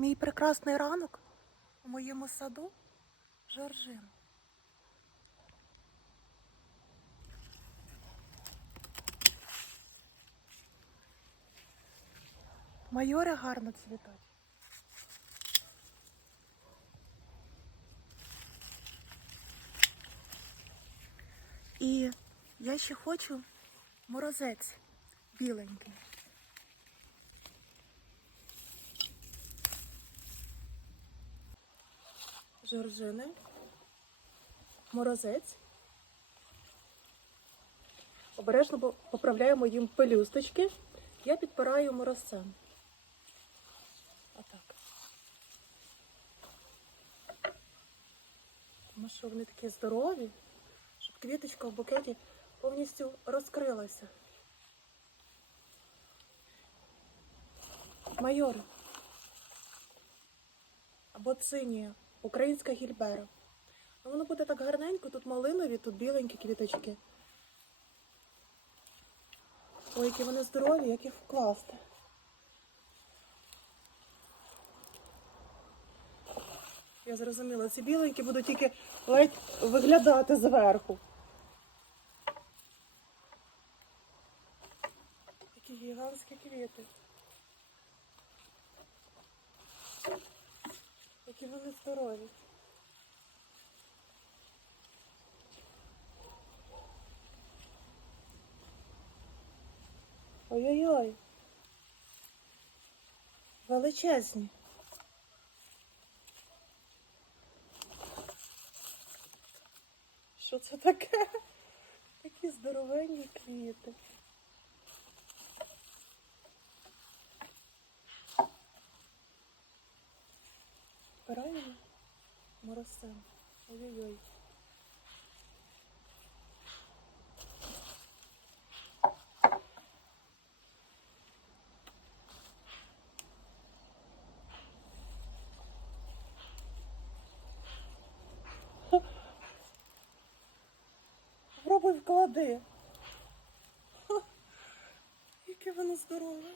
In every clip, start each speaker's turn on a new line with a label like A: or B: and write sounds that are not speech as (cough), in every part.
A: Мій прекрасний ранок у моєму саду Жоржин. Майори гарно цвітуть. І я ще хочу морозець біленький. Жоржини, морозець. Обережно поправляємо їм пелюсточки. Я підпираю морозцем. Отак. Тому що вони такі здорові, щоб квіточка в букеті повністю розкрилася. Майор. Або цинія, українська гільбера. Ну, воно буде так гарненько, тут малинові, тут біленькі квіточки. Ой, які вони здорові, як їх вкласти. Я зрозуміла, ці біленькі будуть тільки ледь виглядати зверху. Такі гігантські квіти. Які вони здорові. Ой-ой-ой. Величезні. Що це таке? (laughs) Такі здоровенні квіти. Моросем. Ой-ой-ой. Пробуй вклади. Яке воно здорове.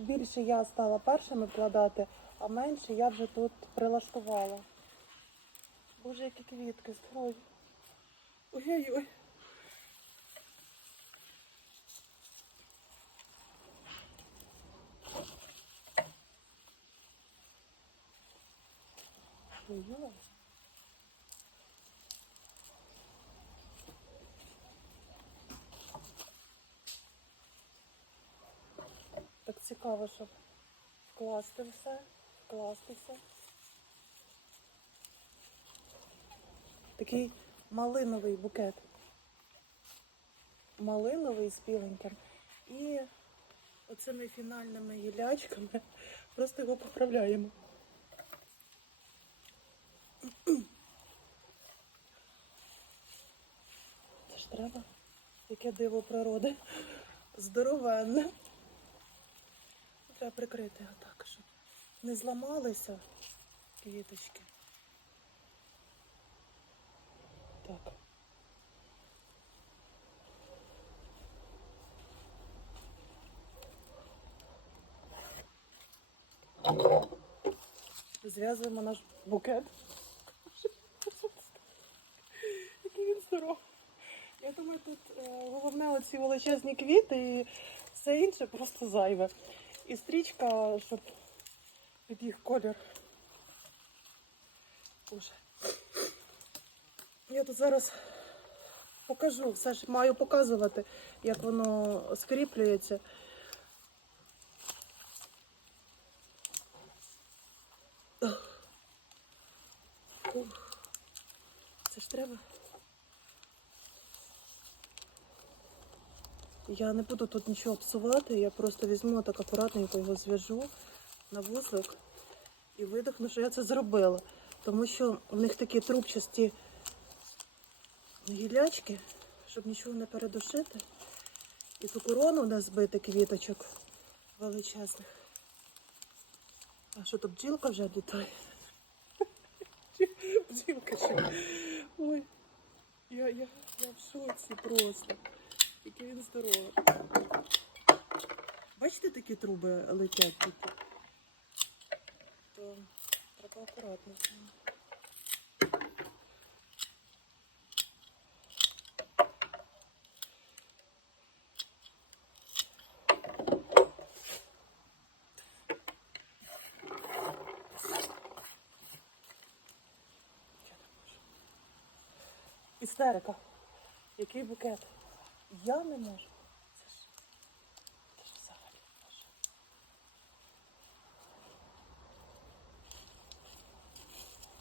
A: Більше я стала першими вкладати, а менше я вже тут прилаштувала. Боже, які квітки здорові. Ой-ой-ой. Ой-ой. Цікаво, щоб вкласти все, вкласти все. Такий малиновий букет. Малиновий з біленьким. І оцими фінальними гілячками (laughs) просто його поправляємо. Це ж треба. Яке диво природи. Здоровенне. Треба прикрити отак, щоб не зламалися квіточки. Так. Зв'язуємо наш букет. Який він здоровий. Я думаю, тут е, головне оці величезні квіти і все інше просто зайве. І стрічка, щоб під їх колір. Боже. Я тут зараз покажу, все ж маю показувати, як воно скріплюється. Це ж треба. Я не буду тут нічого псувати, я просто візьму так акуратненько його зв'яжу на вузлик і видихну, що я це зробила. Тому що в них такі трубчасті гілячки, щоб нічого не передушити. І ту корону не збити квіточок величезних. А що то бджілка вже літає? Бджілка ще. Ой, я, я, я в шоці просто. Який він здоровий. Бачите, такі труби летять тут? То треба акуратно. Істерика. Який букет? Я не можу. Це ж, це ж взагалі не.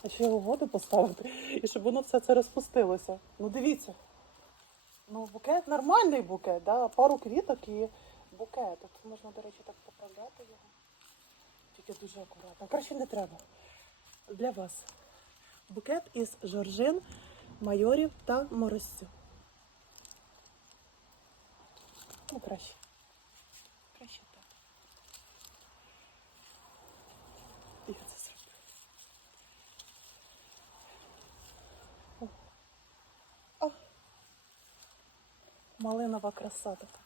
A: А ще його воду поставити, і щоб воно все це розпустилося. Ну дивіться. Ну, букет нормальний букет, да? пару квіток і букет. Тут можна, до речі, так поправляти його. Тільки дуже акуратно. Краще не треба. Для вас. Букет із жоржин, майорів та морозцю. Ну, краще. Краще так. Я це зроблю. О. О. Малинова краса така.